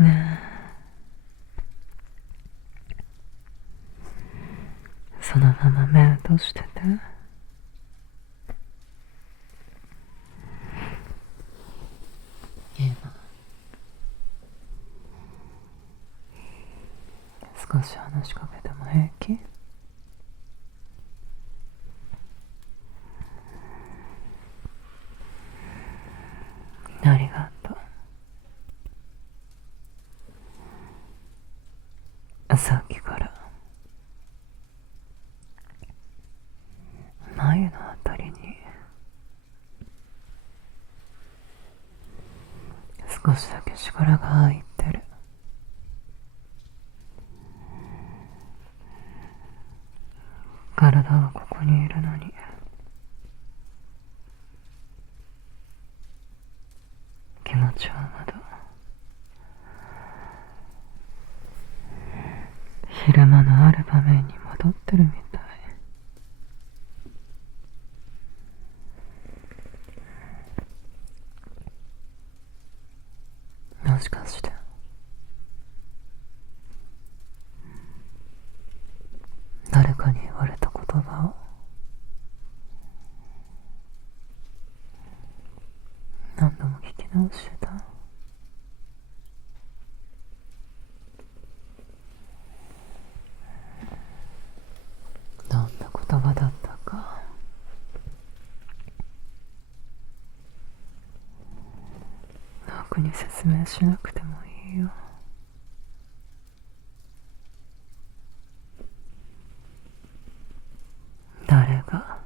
ねえ、そのまま目を閉じてて。今少し話しかけても平気？ありがとう。さっきから眉のあたりに少しだけ力が入ってる。体はここにいるのに気持ちはまだ昼間のある場面に戻ってるみたい。もしかして誰かに言われた言葉を何度も聞き直してた？どんな言葉だったか僕に説明しなくてもいいよ。誰が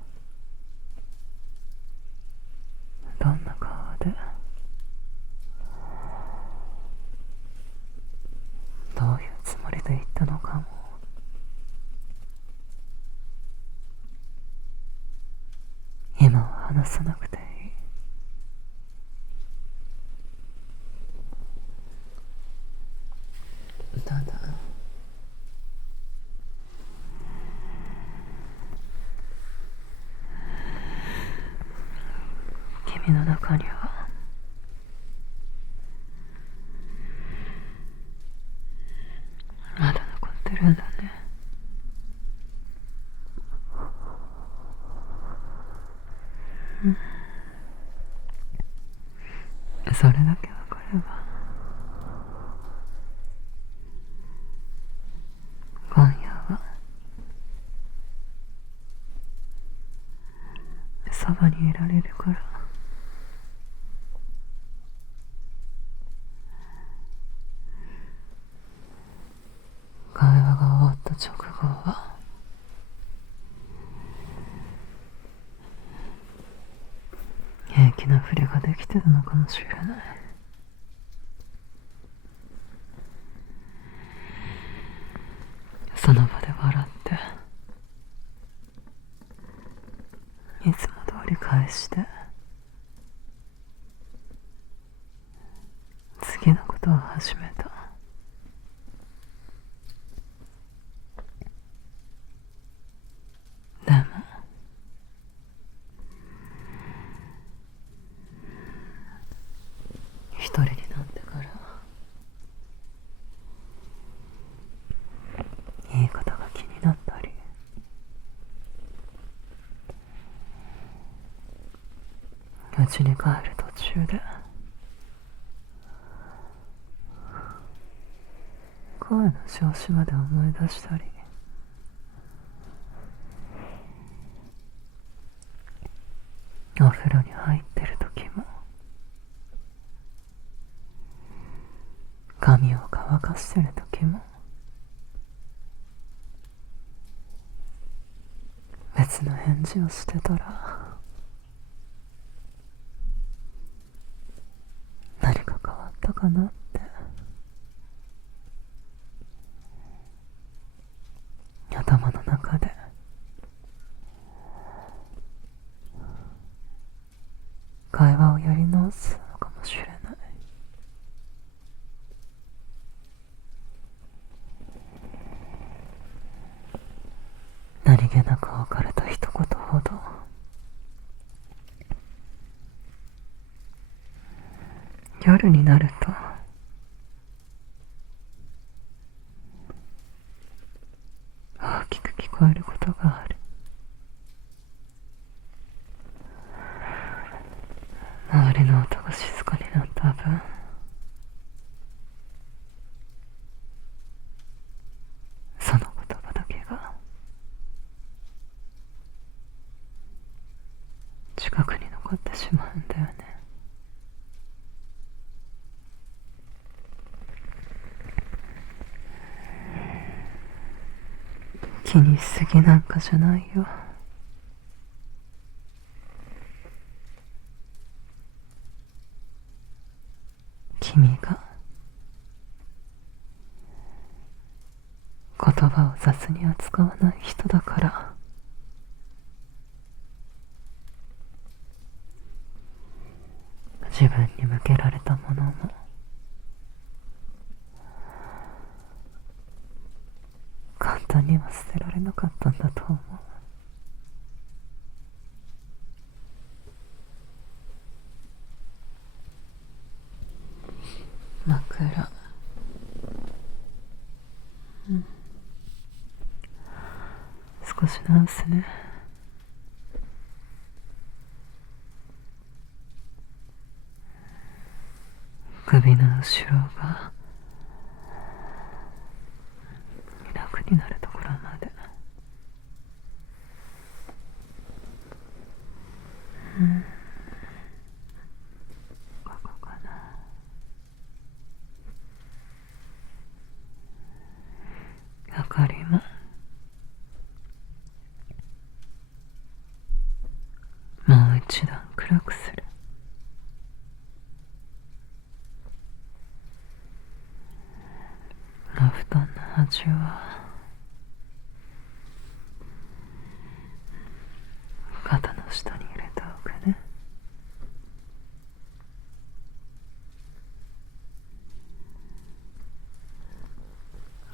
どんな顔でどういうつもりで言ったのかも今は話さなくていい。ただ君の中にはまだ残ってるんだね。それだけわかれば今夜はそばにいられるから。会話が終わった直後は平気なふりができてたのかもしれない。その場で笑っていつも通り返して次のことを始めた。でも一人になってから言い方が気になったり家に帰る途中で声の調子まで思い出したりお風呂に入ってる時も髪を乾かしてる時も別の返事をしてたら何か変わったかなって頭の中で会話をやり直すのかもしれない。何気なく別れた一言ほど夜になると気にしすぎなんかじゃないよ。君が言葉を雑に扱わない人だから。自分に向けられたものも簡単には捨てられなかったんだと思う。枕、少し直すね。首の後ろが楽になるところまで。ここかな。明かりももう一段暗くする。お布団の端は肩の下に入れておくね。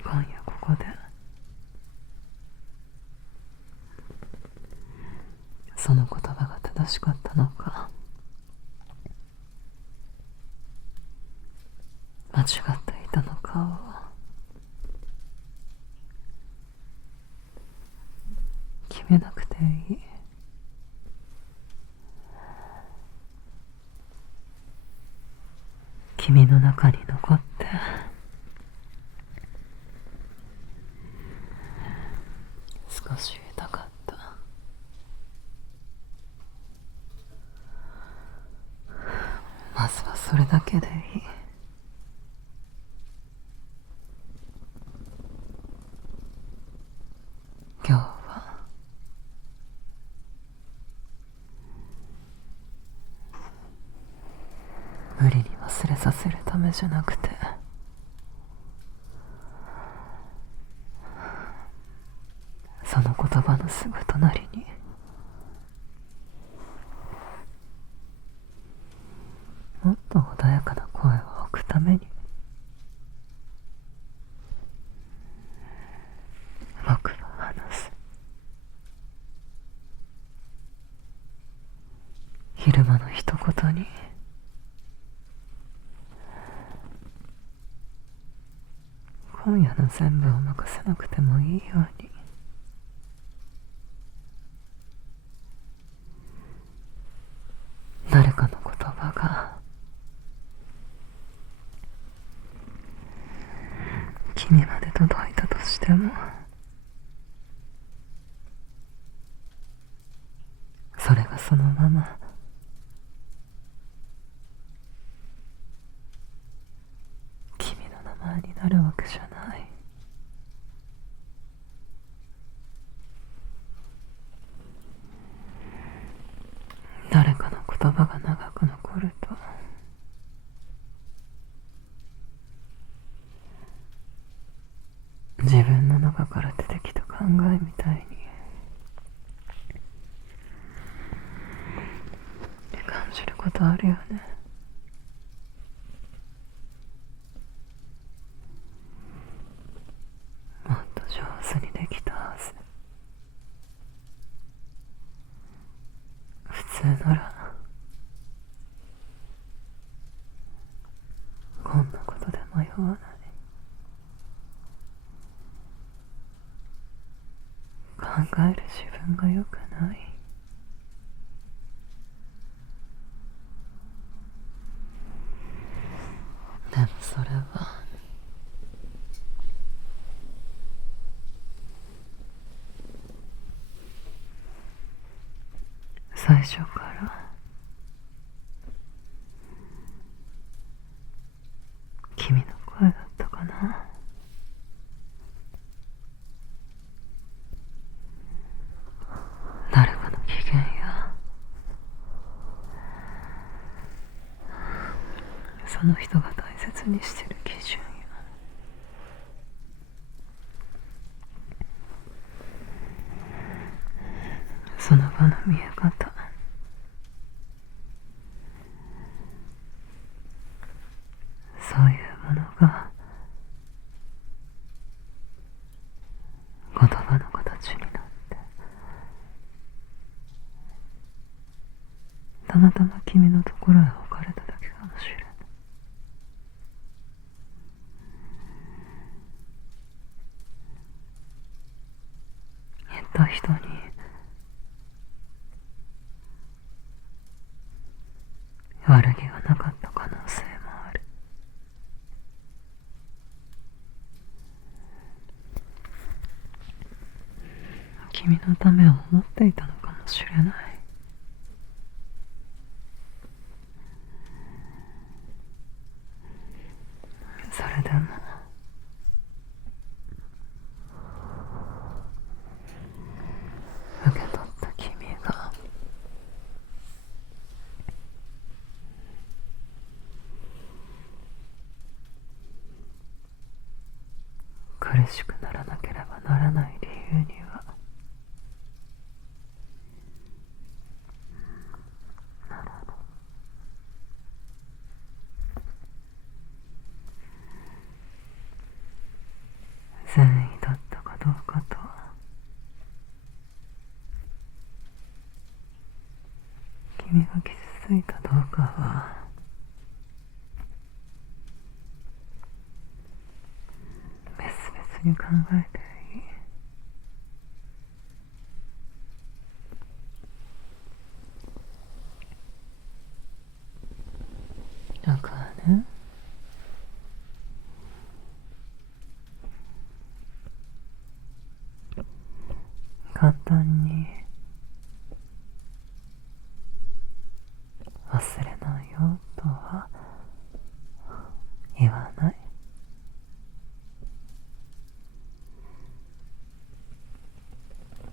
今夜ここでその言葉が正しかったのか間違っていたのかを決めなくていい。君の中に残って少し痛かった。まずはそれだけでいい。今日は無理に忘れさせるためじゃなくて、その言葉のすぐ隣にもっと穏やかな声を置くために。僕は話す。昼間の一言に今夜の全部を任せなくてもいいように。誰かの言葉が君まで届いたとしても、それがそのまま君の名前になるわけじゃない。誰かの言葉が長く残ると自分の中から出てきた考えみたいに感じることあるよね。もっと上手にできたはず。普通ならこんなことで迷わない。考える自分が良くない。でもそれは最初から君の声だったかな。その人が大切にしてる基準よ。その場の見え方、そういうものが言葉の形になって、たまたま君のところへ置かれただけかもしれない。言った人に悪気がなかった可能性もある。君のためを思っていたのかもしれない。それでも受け取った君が苦しくならなければならない理由には、善意だったかどうかと、君が傷ついたどうかは別々に考えていい。だからね、簡単に忘れないよとは言わない。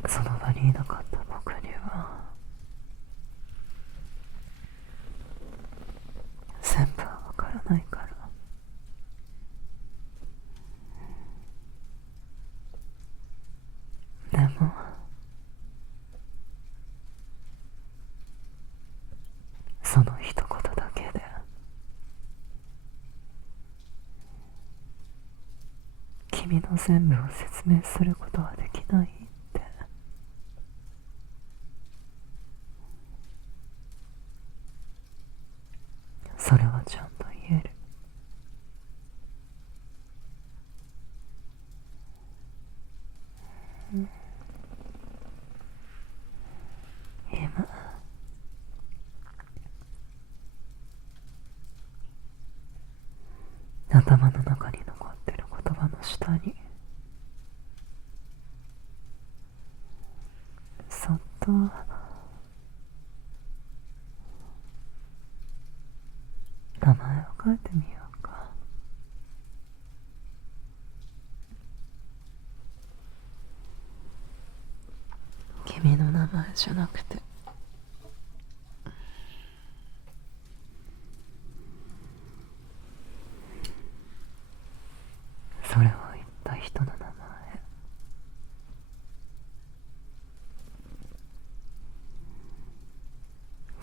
その場にいなかった僕には全部はわからないから。でもその一言だけで君の全部を説明することはできないって、それはちゃんと言える。今頭の中に残ってる言葉の下にそっと名前を書いてみようか。君の名前じゃなくてそれを言った人の名前、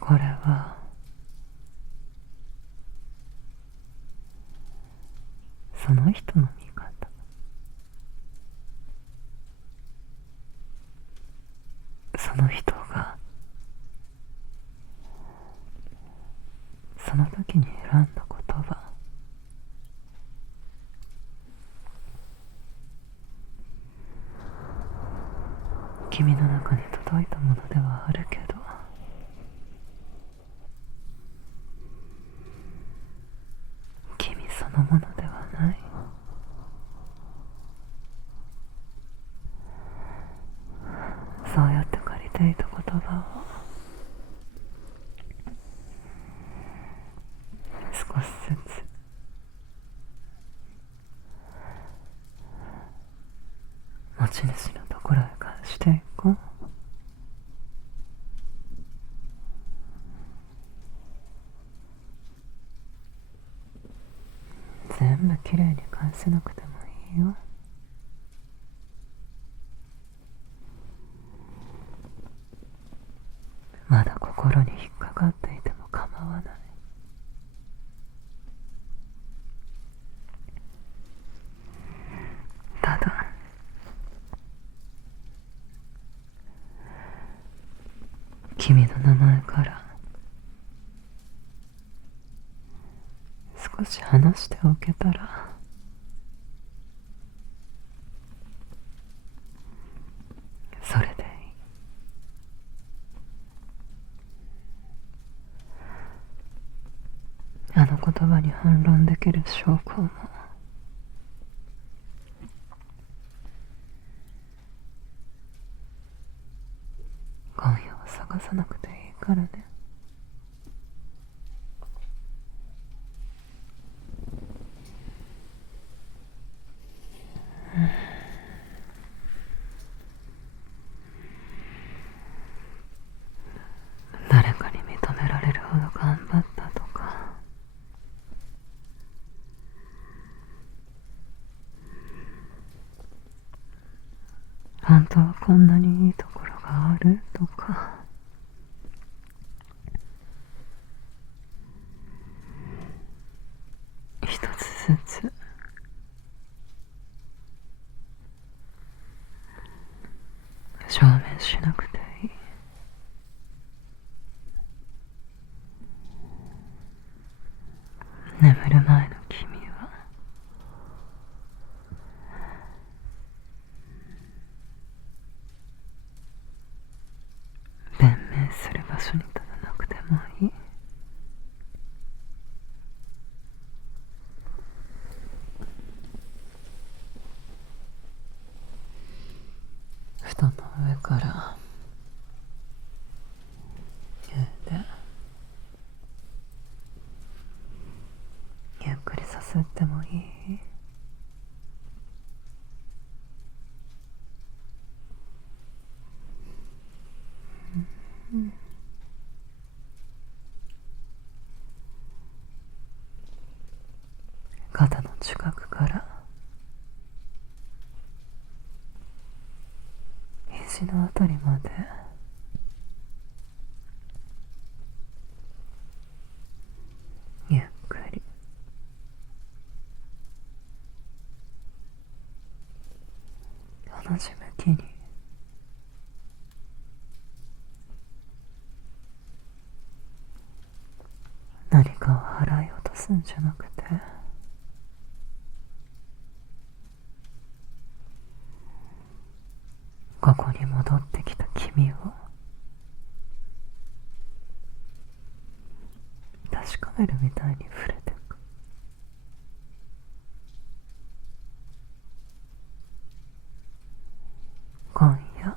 これはその人の見方、その人がその時に選んだ言葉、君の中に届いたものではあるけど、君そのものではない。そうやって借りていた言葉を少しずつ持ち主のところへ返していこう。全部きれいに返せなくてもいいよ。まだ心に引っかかっていても構わない。ただ君の名前から少し話しておけたら、それでいい。あの言葉に反論できる証拠も今夜は探さなくていいからね。誰かに認められるほど頑張ったとか、本当はこんなにいいところがあるとか、一つずつ証明しなくていい。眠る前の君は弁明する場所に立たなくてもいい。布団の上からゆっくりさすってもいい。肩の近くから肘のあたりまでゆっくり同じ向きに何かを払い落とすんじゃなくて、ここに戻ってきた君を確かめるみたいに触れてく。今夜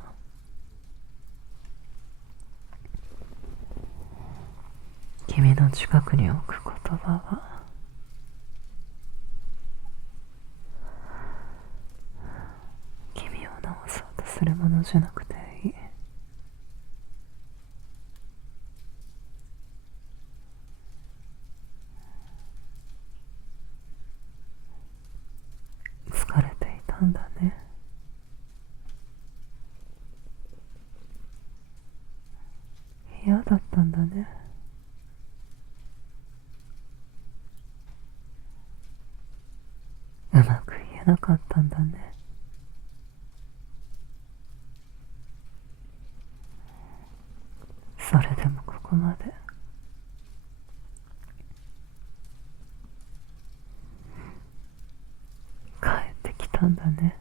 君の近くに置く言葉は、君を治そうとするものじゃなくていい。疲れていたんだね。嫌だったんだね。うまく言えなかったんだね。それでもここまで帰ってきたんだね。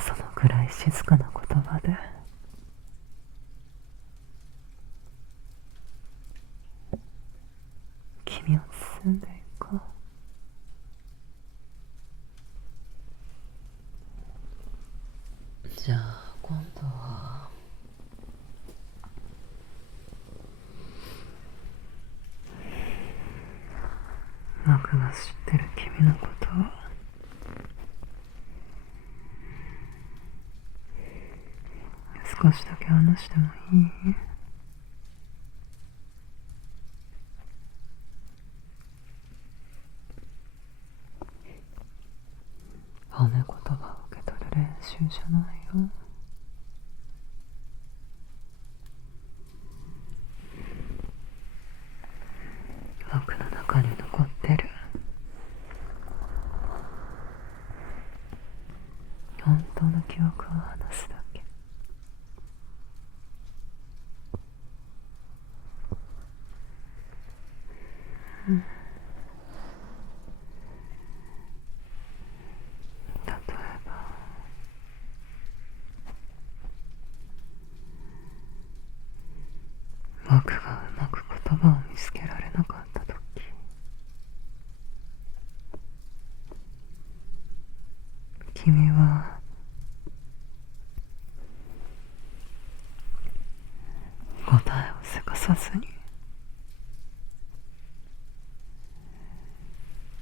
そのくらい静かな言葉で君を包んでいこう。じゃあ今度は僕が知ってる君のことを少しだけ話してもいい？じゃないよ。僕の中に残ってる本当の記憶を話すだけ。例えば僕がうまく言葉を見つけられなかった時、君は答えをせかさずに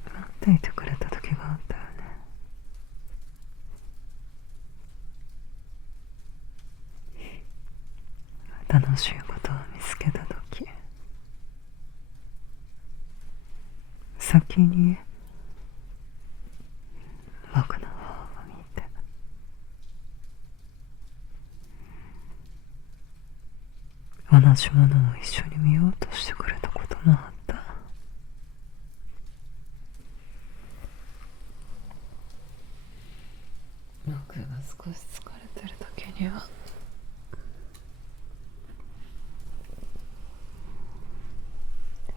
待っていてくれた時があったよね。楽しいことを見つけた時、先に僕の方を見て、同じものを一緒に見ようとしてくれたこともあった。僕が少し疲れてる時には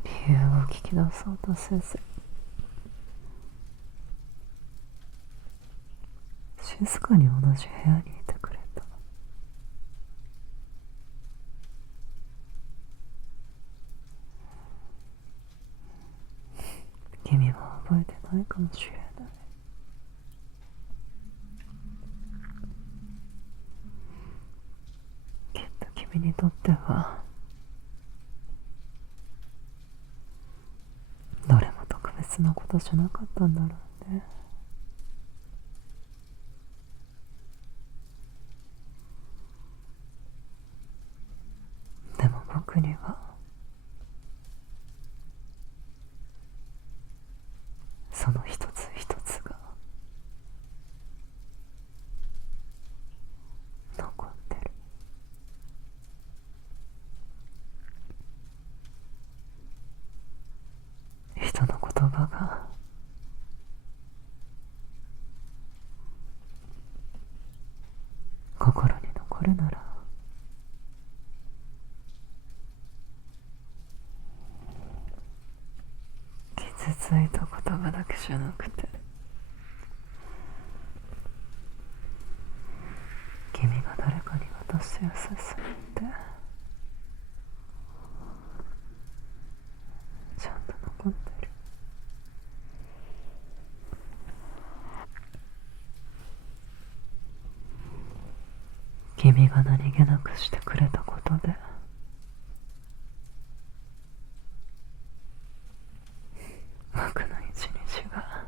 理由を聞き出そうとせず、静かに同じ部屋にいてくれた。君は覚えてないかもしれない。きっと君にとってはどれも特別なことじゃなかったんだろうね。でも僕にはその一つ一つが残ってる。人の言葉が心に残るなら、傷ついた言葉だけじゃなくて、君が誰かに渡す優しさってちゃんと残ってる。君が何気なくしてくれたことで、僕の一日が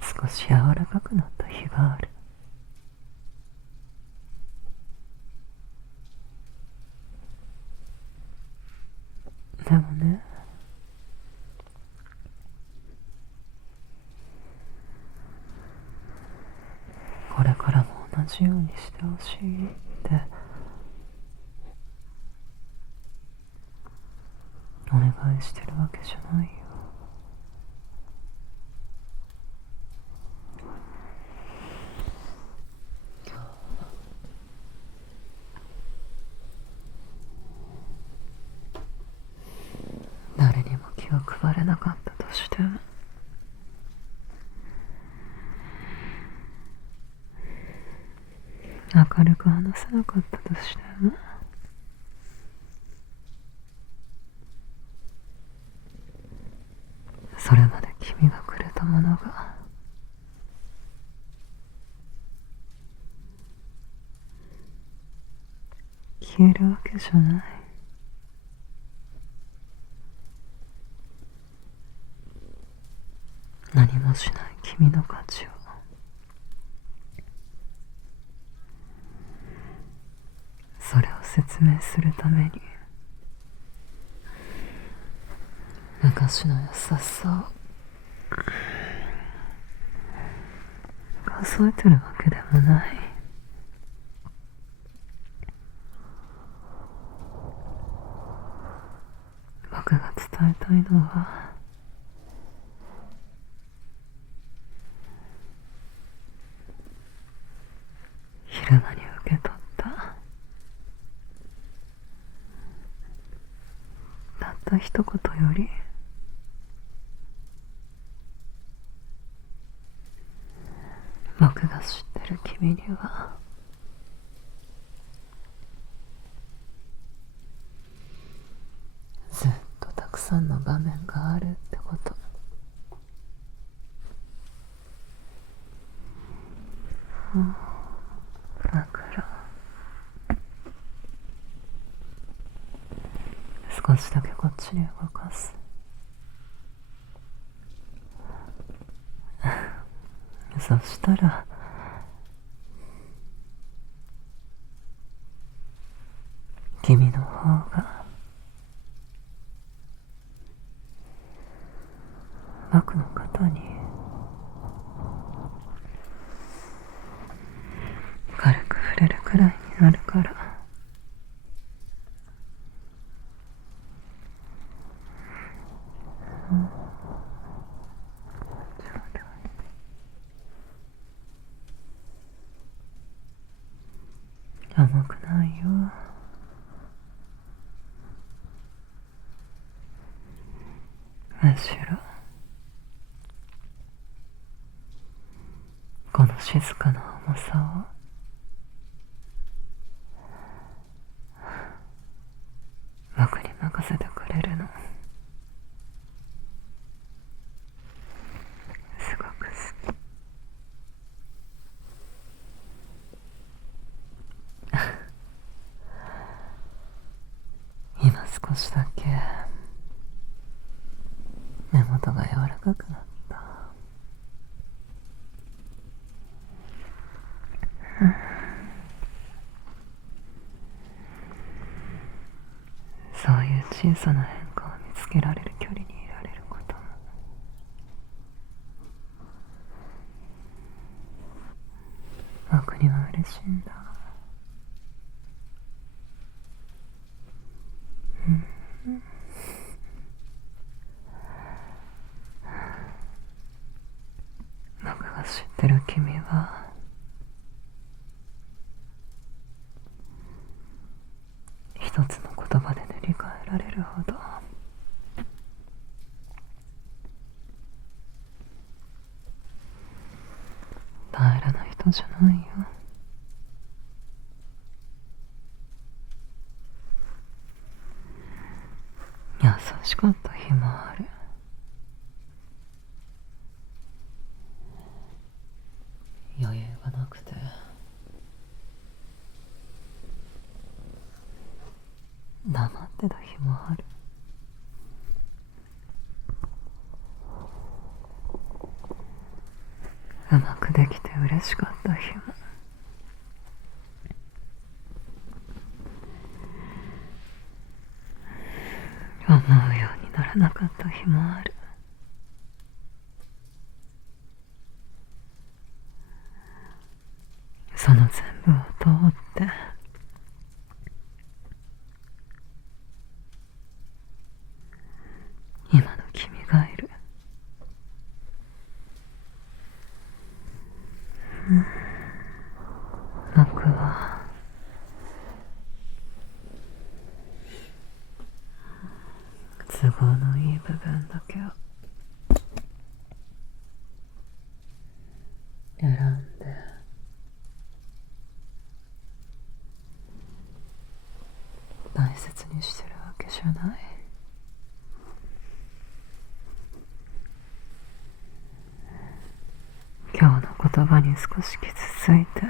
少し柔らかくなった日がある。でもね、これからも同じようにしてほしいってお願いしてるわけじゃないよ。誰にも気を配れなかったとしても、明るく話せなかったとしても、それまで君がくれたものが消えるわけじゃない。何もしない君の価値をそれを説明するために昔の優しさを数えてるわけでもない。僕が伝えたいのは、昼間に受け取ったたった一言より、僕が知ってる君にはずっとたくさんの場面があるってこと。だから少しだけこっちに動かす。そしたら君の方が僕の肩に軽く触れるくらいになるから。甘くないよ。むしろこの静かな重さを僕に任せてくれるのすごく好き。今少しだけ目元が柔らかくなった。そういう小さな変化を見つけられる距離にいられることも僕には嬉しいんだ。僕が知ってる君は一つの言葉で塗り替えられるほど平らな人じゃないよ。優しかった日もある。余裕がなくて黙ってた日もある。うまくできて嬉しかった日も思うようにならなかった日もある。その全部を通って今の君がいる。僕は都合のいい部分だけを選んで大切にしてるわけじゃない。今日の言葉に少し傷ついて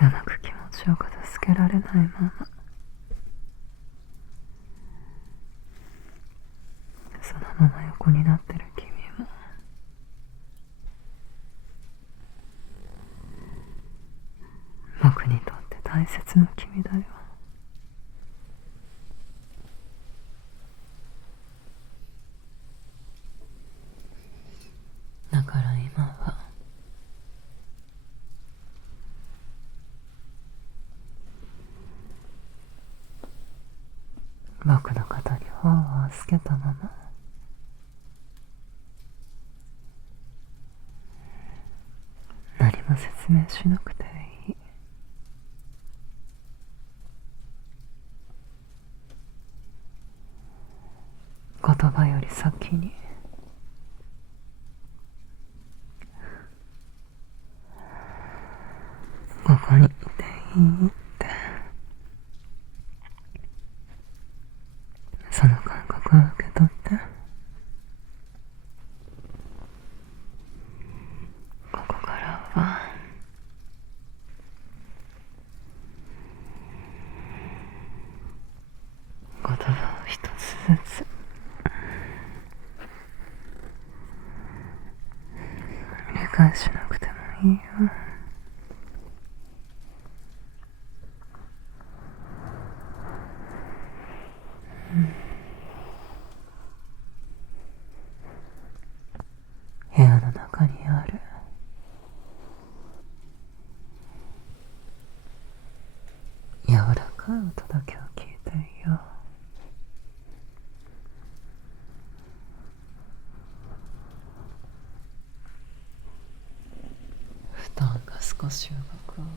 うまく気持ちを片付けられないままそのまま横になってる君も僕にとって大切な君だよ。僕の肩に頬を預けたまま、何も説明しなくていい。言葉より先にここにいていいって、その感覚を受け取って。ここからは言葉を一つずつ理解しなくてもいいよ。部屋の中にある柔らかい音だけを聞いていよう。布団が少し動く音、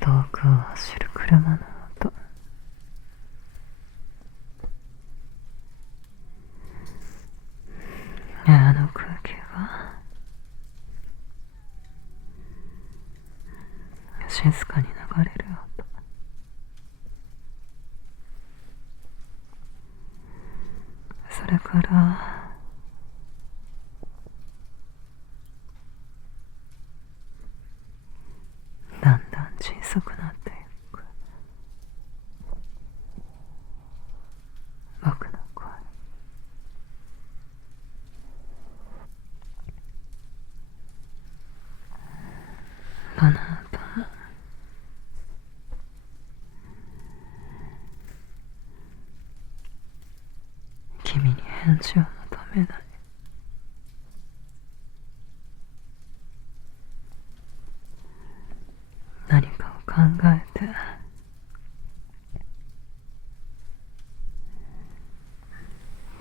遠くを走る車の音、部屋の空気が静かに流れる音、それからだんだん小さくなっていく僕の声。この後も君に返事を求めない。何かを考えて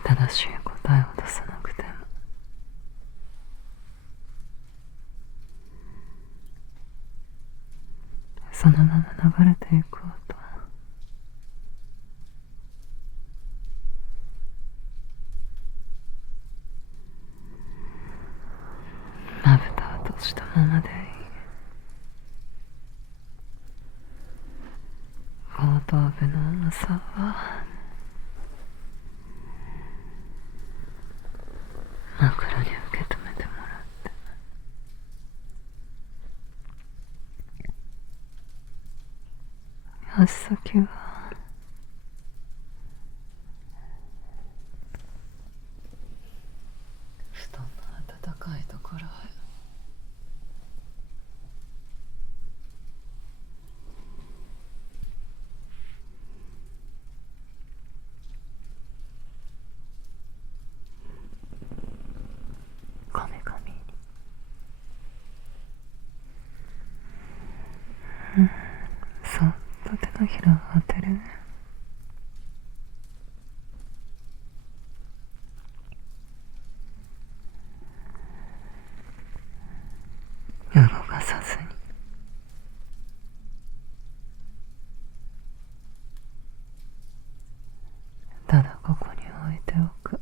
正しい答えを出さなくても、そのまま流れていく音、まぶたを閉じたままでいい。後頭部の重さは枕に受け止めてもらって、足先は布団の暖かいところへ。こめかみにそっと手のひらを当てるね。動かさずに、ただここに置いておく。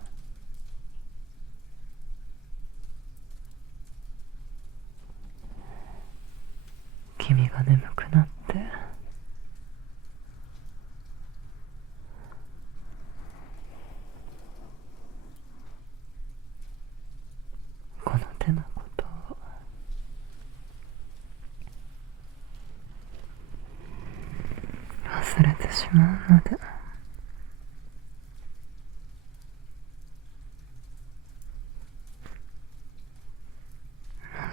君が眠くなってこの手のことを忘れてしまうので、も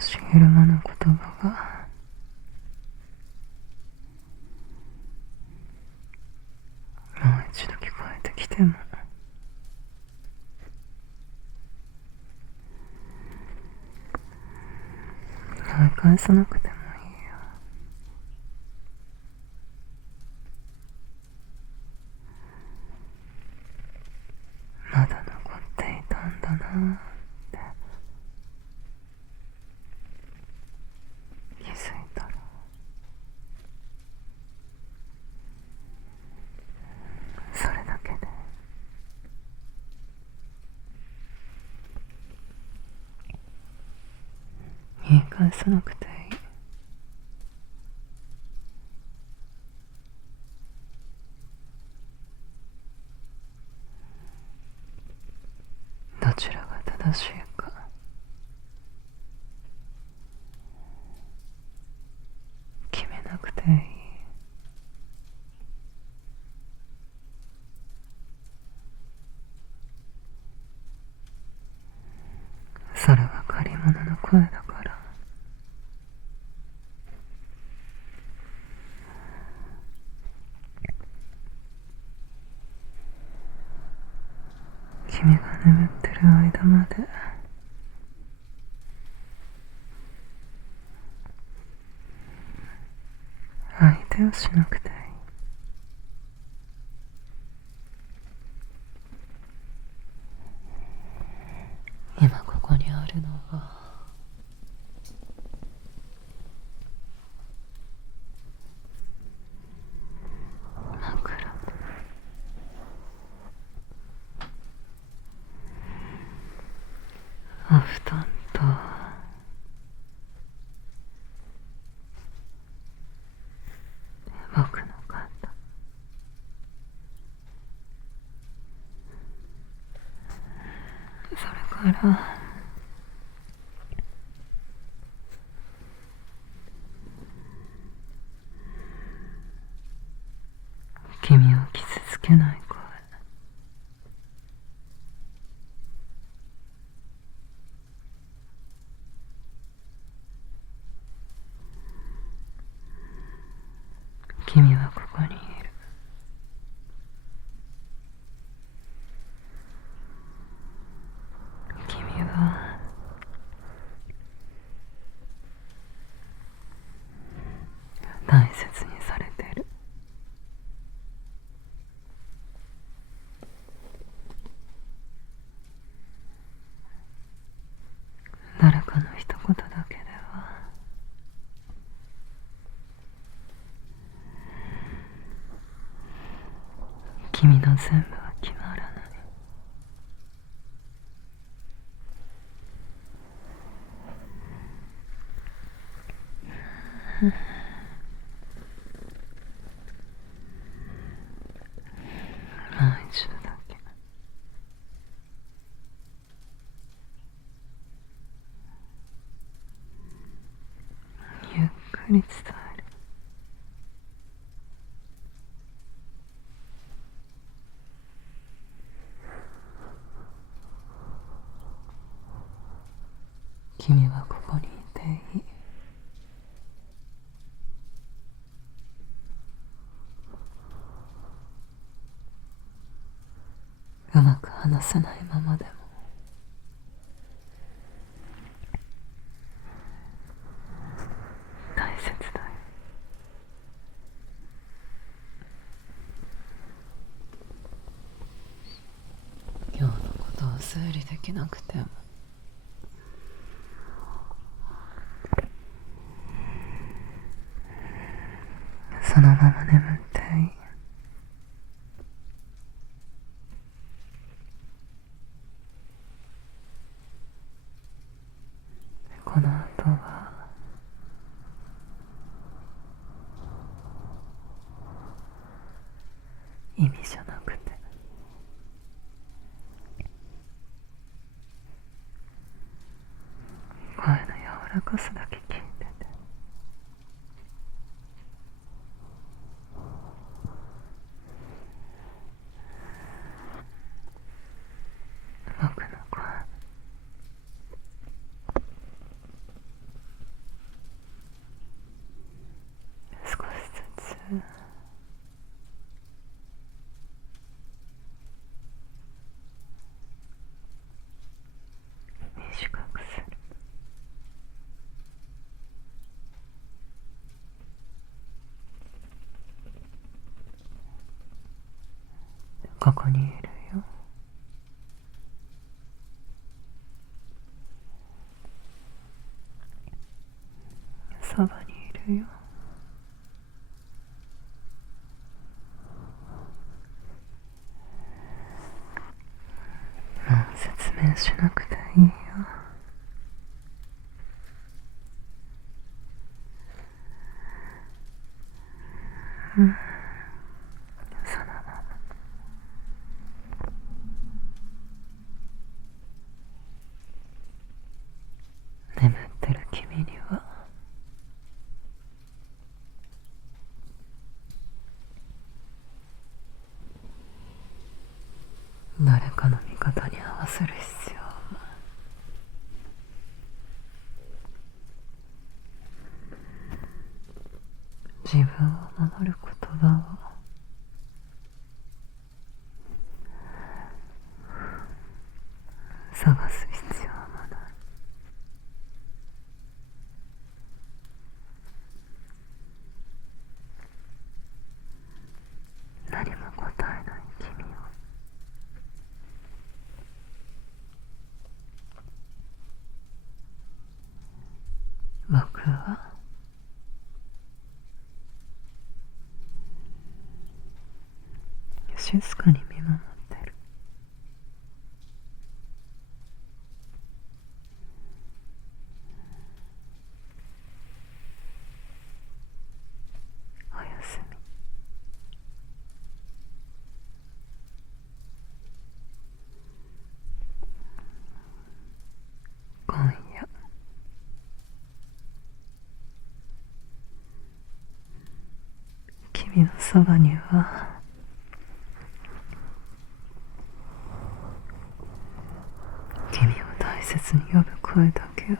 し昼間の言葉がもう一度聞こえてきても、思い返さなくてもて気づいたら、それだけで言い返さなくていい。どちらが正しいか決めなくていい。それは借り物の声だから。君が眠ってる間まで相手をしなくていい。今ここにあるのは枕とお布団と僕の肩。それから君を傷つけない声。君はここにいる。君は大切にされてる。誰かの一言だけでは君の全部は決まらない。もう一度だけ。ゆっくり伝える。君はここにいていい。うまく話せないままでも大切だよ。今日のことを整理できなくてもそのまま眠っていい。この後は意味じゃなくて声の柔らかさだけ聞いてて。僕の声少しずつ短くする。ここにいるよ。弁しなくていいよ。うん、そのまま眠ってる君には誰かの味方に合わせる必要は自分を守る言葉を探す必要もない。何も答えない君を僕は静かに見守ってる。おやすみ。今夜君のそばには君を大切に呼ぶ声だけを